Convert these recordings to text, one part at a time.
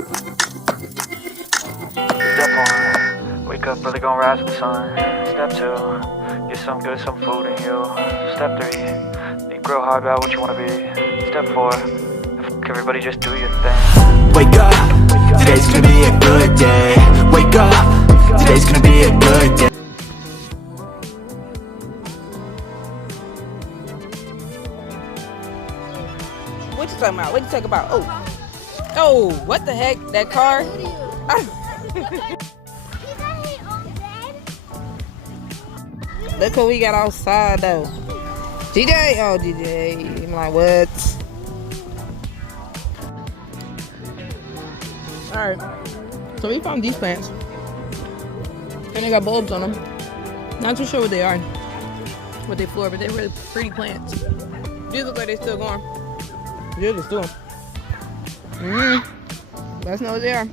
Step 1, wake up, really gonna rise with the sun. Step 2, get some food in you. Step 3, think real hard about what you wanna be. Step 4, everybody just do your thing. Wake up, today's gonna be a good day. Wake up, today's gonna be a good day. What you talking about? What you talking about? Oh, what the heck? That car? Look what we got outside though. DJ, oh DJ, I'm like what? All right, so we found these plants, and they got bulbs on them. Not too sure what they are, what they for, but they're really pretty plants. These look like they're still going. Yeah, they're still. Let us know what they are.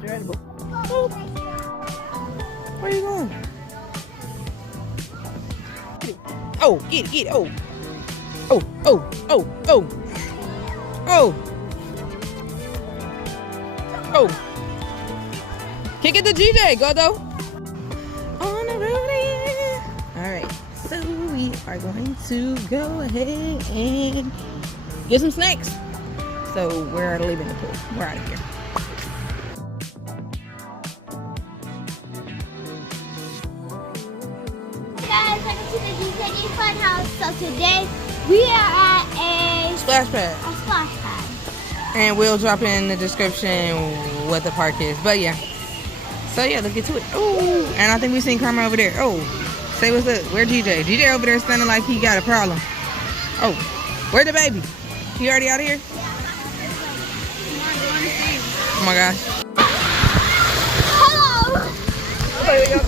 They're edible. Oh. Where are you going? Oh, get it, oh. Oh. Kick it to GJ, go though. On the road again. Alright, so we are going to go ahead and get some snacks. So we're leaving the pool. We're out of here. Guys, welcome to the GKD Fun House. So today we are at a Splash pad. splash pad. And we'll drop in the description what the park is. But yeah. So yeah, let's get to it. Oh, and I think we seen Karma over there. Oh, say what's up. Where GJ? GJ over there standing like he got a problem. Oh, where the baby? He already out of here? Oh my gosh. Hello! There we go.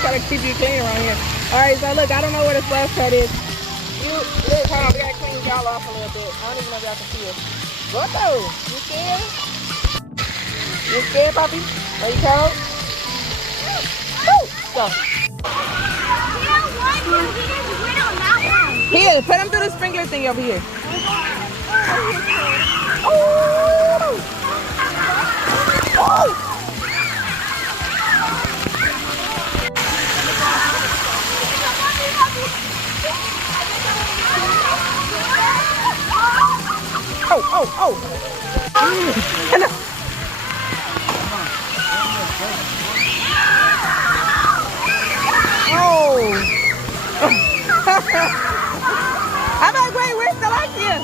Try to keep you clean around here. Alright, so look, I don't know where the splash pad is. Look, hold on, we gotta clean y'all off a little bit. I don't even know if y'all can see us. What though? You scared? You scared, Poppy? Are you cold? Woo! Go. Here, put him through the sprinkler thing over here. Oh! Oh! Oh! I'm like, wait, where's Celestia?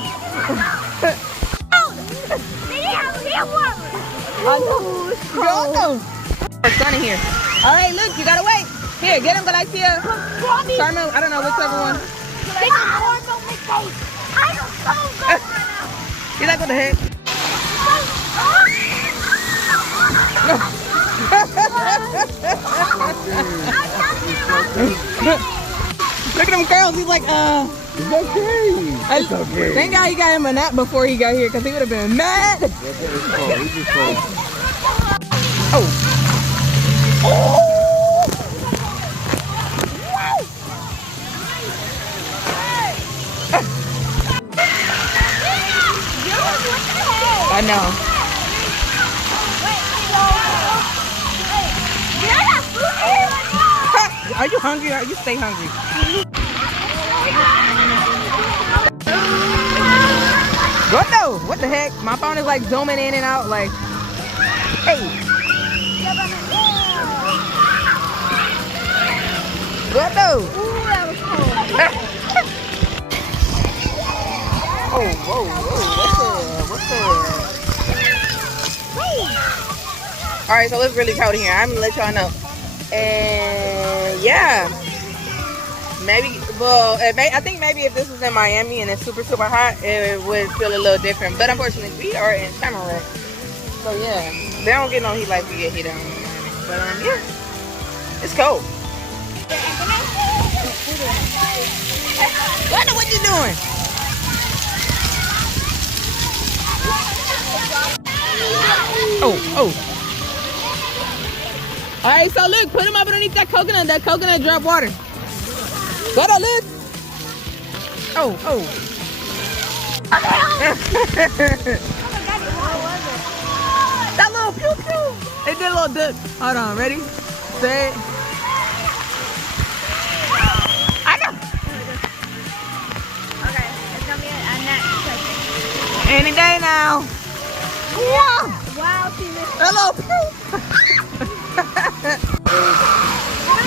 I know. It's sunny here. All right, look, you gotta wait. Here, get him, Galaxia. Carmel, I don't know, whichever one. You like what the heck? Look at them girls. He's like, It's okay. It's okay. Thank God he got him a nap before he got here, because he would have been mad. That's what it's called. We just called. Oh. I know. Are you hungry? Or you stay hungry? What though? What the heck? My phone is like zooming in and out like, hey. What though? Ooh, that was cold. Oh, whoa. What's up? Alright, so it's really cold here. I'm gonna let y'all know. And yeah. Maybe, well, I think maybe if this was in Miami and it's super hot, it would feel a little different. But unfortunately, we are in Tamarack. So yeah, they don't get no heat like we get here down in Miami. But yeah, it's cold. What you doing? Oh. All right, so look, put them up underneath that coconut. That coconut drop water. What a look. Oh. little dip. Hold on, ready? Set. I know. Okay, it's gonna be a net perfect. Any day now. Yeah. Wow, she missed. Hello.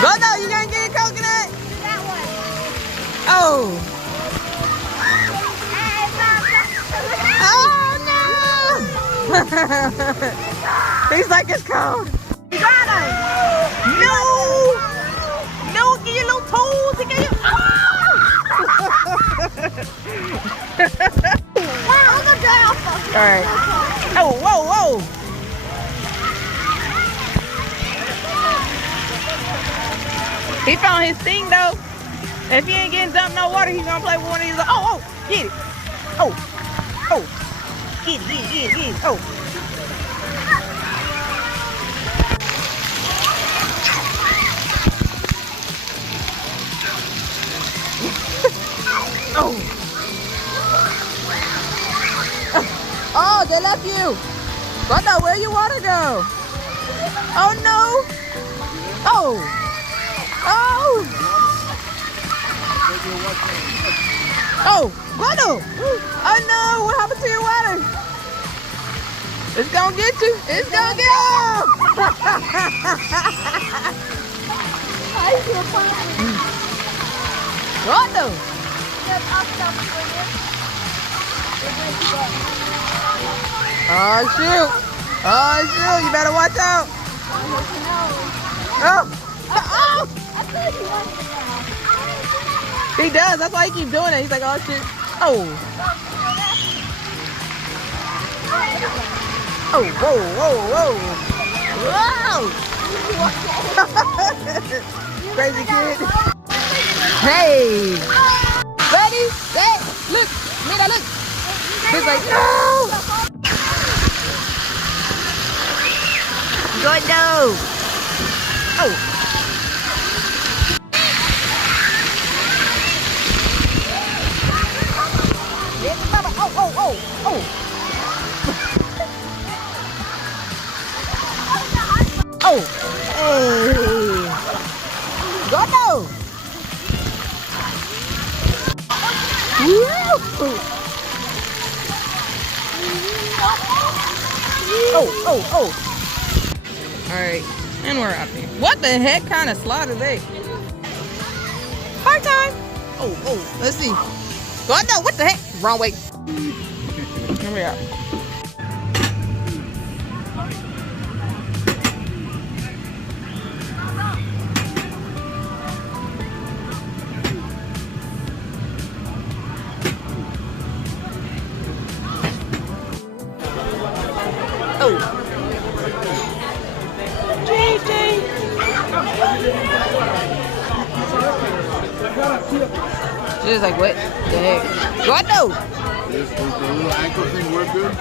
Go no, you gonna get a coconut? That one. Oh. Hey, Oh no. He's like it's cold. you got him. No. No, get your little toes. Get your... Wow, I'm gonna die off. All right. Oh, whoa, whoa. He found his thing though. If he ain't getting dumped no water, he's gonna play with one of these. Oh, get it. Oh, get it. Oh. Oh. Oh, they left you. What the? Where you wanna go? Oh no. Oh. Oh. Oh, Guado! Oh no, what happened to your water? It's gonna get you. It's gonna get you. Guado! Oh shoot. Oh shoot, you better watch out. Oh. Oh. He does. That's why he keeps doing it. He's like, oh shit. Oh. Oh, whoa, whoa, whoa. Whoa. Crazy kid. Hey. Ready, set, look. Mira, look. He's like, no. Good no. Oh. Oh. Oh. Hey. Go no. Oh. All right. And we're out here. What the heck kind of slide is they? Hard time. Oh. Let's see. Go no. What the heck? Wrong way. Here we are. Oh. JJ. She was like, what the heck? What no? This little ankle thing work good?